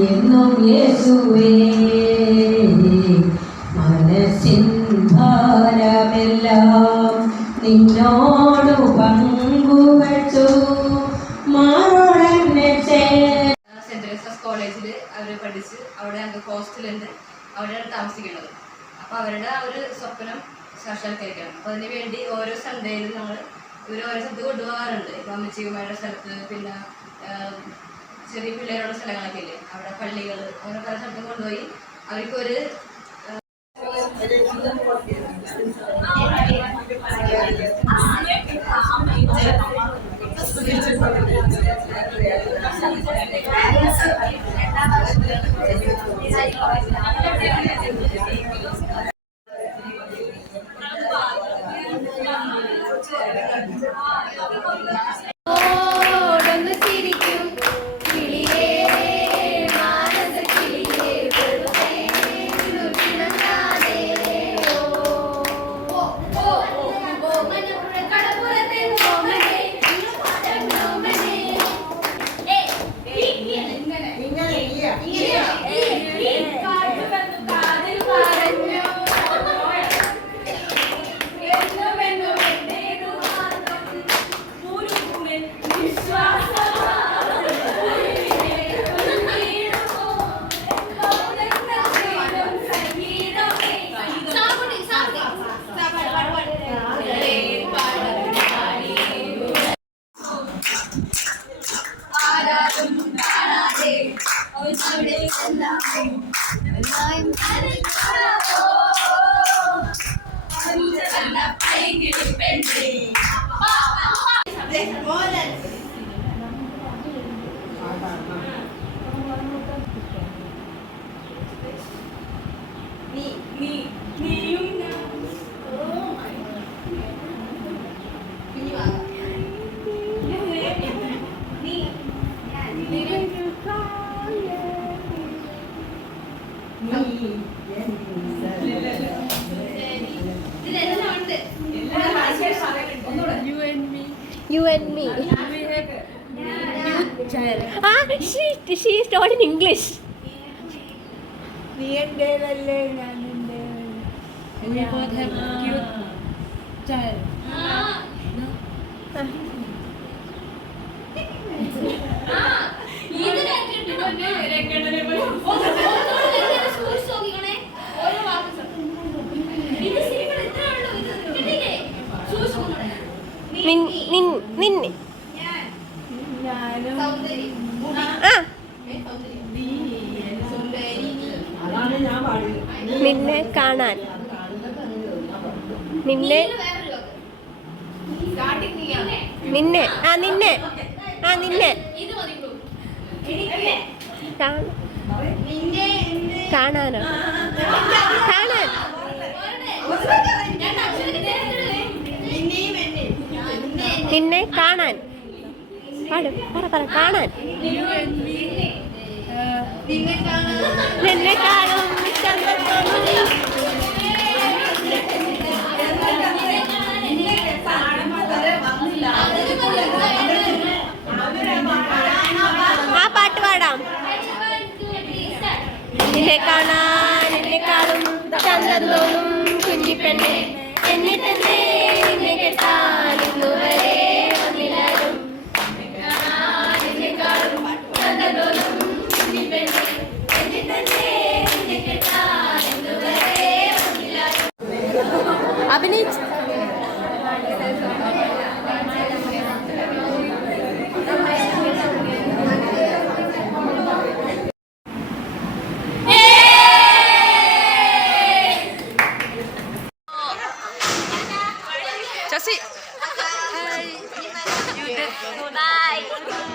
എന്നും യേശുവേ മനസ്സിൻ ഭാരമെല്ലാം നിന്നോടു പങ്കുവച്ചു മാറോടെന്നെ സെന്റ് ജോസഫ് കോളേജിൽ അവർ പഠിച്ച് അവിടെ ഞങ്ങൾക്ക് ഹോസ്റ്റലുണ്ട്, അവിടെയാണ് താമസിക്കുന്നത്. അപ്പോൾ അവരുടെ ആ ഒരു സ്വപ്നം സാക്ഷാത്കരിക്കണം. അപ്പോൾ അതിന് വേണ്ടി ഓരോ സൺഡേയിലും ഞങ്ങൾ ഇവർ ഓരോ സ്ഥലത്ത് കൊണ്ടുപോകാറുണ്ട്. ഇപ്പോൾ അമ്മച്ചിയുമ്മയുടെ സ്ഥലത്ത്, പിന്നെ ചെറിയ പിള്ളേരുടെ സ്ഥലങ്ങളൊക്കെ ഇല്ലേ, അവിടെ പള്ളികൾ, അങ്ങനെ പല സ്ഥലത്തും കൊണ്ടുപോയി അവർക്കൊരു You and me. She's not in English. We both have cute child. നിന്നെ നിന്നെ കാണാൻ നിന്നെ നിന്നെ നിന്നെ നിന്നെ കാണാനോ കാണാൻ നിന്നെ കാണാൻ പറ കാണാൻ നിന്നെ കാണും ആ പാട്ട് പാടാം. നിന്നെ കാണാൻ നിന്നെ കാണും ചന്ദ്രൻ തോന്നും കുഞ്ഞിപ്പെണ്ണെ എന്നെ തന്നെ നിന്നെ കെട്ടാൻ ഇന്നുവരെ വന്നില്ലാരും. നിന്നെ കാണും ചന്ദ്രൻ തോന്നും കുഞ്ഞിപ്പെണ്ണെ എന്നെ തന്നെ നിന്നെ കെട്ടാൻ ഇന്നുവരെ വന്നില്ലാരും. അഭിനയിച്ചു Chelsea. Hi. You did. Bye.